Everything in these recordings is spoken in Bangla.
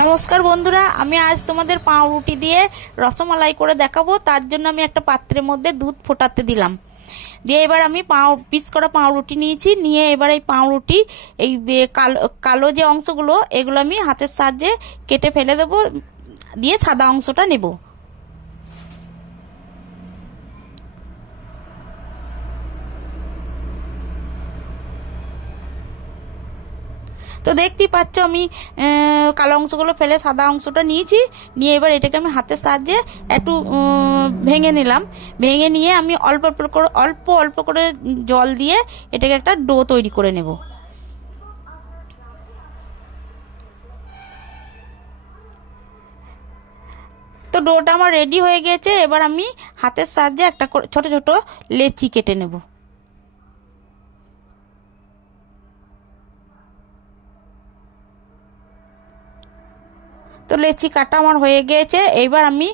নমস্কার বন্ধুরা, আমি আজ তোমাদের পাউরুটি দিয়ে রসমালাই করে দেখাবো। তার জন্য আমি একটা পাত্রের মধ্যে দুধ ফোটাতে দিলাম। দিয়ে এবার আমি পিস করা পাউরুটি নিয়েছি, নিয়ে এবার এই পাউরুটি এই কালো যে অংশগুলো এগুলো আমি হাতের সাহায্যে কেটে ফেলে দেবো, দিয়ে সাদা অংশটা নেব। তো দেখতেই পাচ্ছ আমি কালো অংশগুলো ফেলে সাদা অংশটা নিয়েছি, নিয়ে এবার এটাকে আমি হাতের সাহায্যে একটু ভেঙে নিলাম। ভেঙে নিয়ে আমি অল্প অল্প করে জল দিয়ে এটাকে একটা ডো তৈরি করে নেব। তো ডোটা আমার রেডি হয়ে গেছে। এবার আমি হাতের সাহায্যে একটা ছোট ছোট লেচি কেটে নেব। তো লেচি কাটা আমার হয়ে গিয়েছে। এবার আমি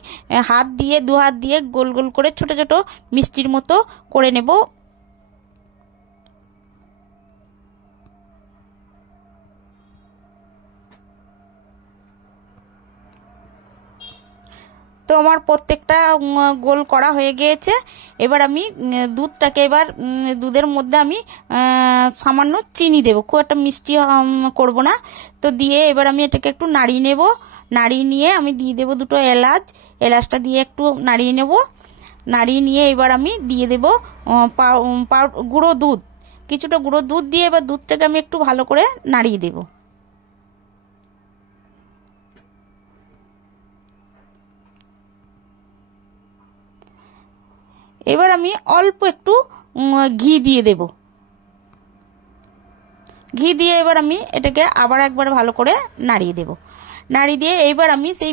দু হাত দিয়ে গোল গোল করে ছোট ছোট মিষ্টির মতো করে নেব। তো আমার প্রত্যেকটা গোল করা হয়ে গিয়েছে। এবার আমি দুধের মধ্যে আমি সামান্য চিনি দেব, খুব একটা মিষ্টি করব না। তো দিয়ে এবার আমি এটাকে একটু নাড়িয়ে নেব। নাড়িয়ে নিয়ে আমি দিয়ে দেব দুটো এলাচটা দিয়ে একটু নাড়িয়ে নেব। নাড়িয়ে নিয়ে এবার আমি দিয়ে দেব গুঁড়ো দুধ, কিছুটা গুঁড়ো দুধ দিয়ে এবার দুধটাকে আমি একটু ভালো করে নাড়িয়ে দেব। এবার আমি অল্প একটু ঘি দিয়ে দেব। ঘি দিয়ে এবার আমি এটাকে আবার একবার ভালো করে নাড়িয়ে দেব। নাড়িয়ে দিয়ে এবার আমি সেই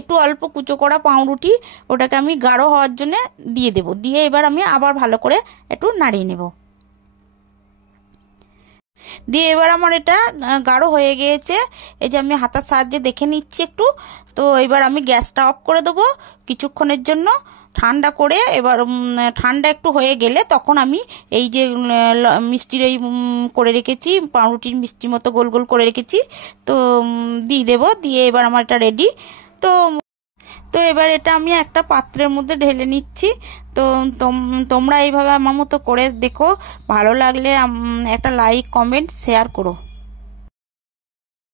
একটু অল্প কুচো করা পাউরুটি ওটাকে আমি গাঢ় হওয়ার জন্য দিয়ে দেব। দিয়ে এবার আমি আবার ভালো করে একটু নাড়িয়ে নেব। দিয়ে এবার আমার এটা গাঢ় হয়ে গিয়েছে। এই যে আমি হাতের সাহায্যে দেখে নিচ্ছি একটু। তো এবার আমি গ্যাসটা অফ করে দেবো কিছুক্ষণের জন্য, ঠান্ডা করে। এবার ঠান্ডা একটু হয়ে গেলে তখন আমি এই যে মিষ্টির এই করে রেখেছি, পাউরুটির মিষ্টির মতো গোল গোল করে রেখেছি, তো দিয়ে দেবো। দিয়ে এবার আমার এটা রেডি। তো তো এবার এটা আমি একটা পাত্রের মধ্যে ঢেলে নিচ্ছি। তো তোমরা এইভাবে আমার মতো করে দেখো। ভালো লাগলে একটা লাইক, কমেন্ট, শেয়ার করো।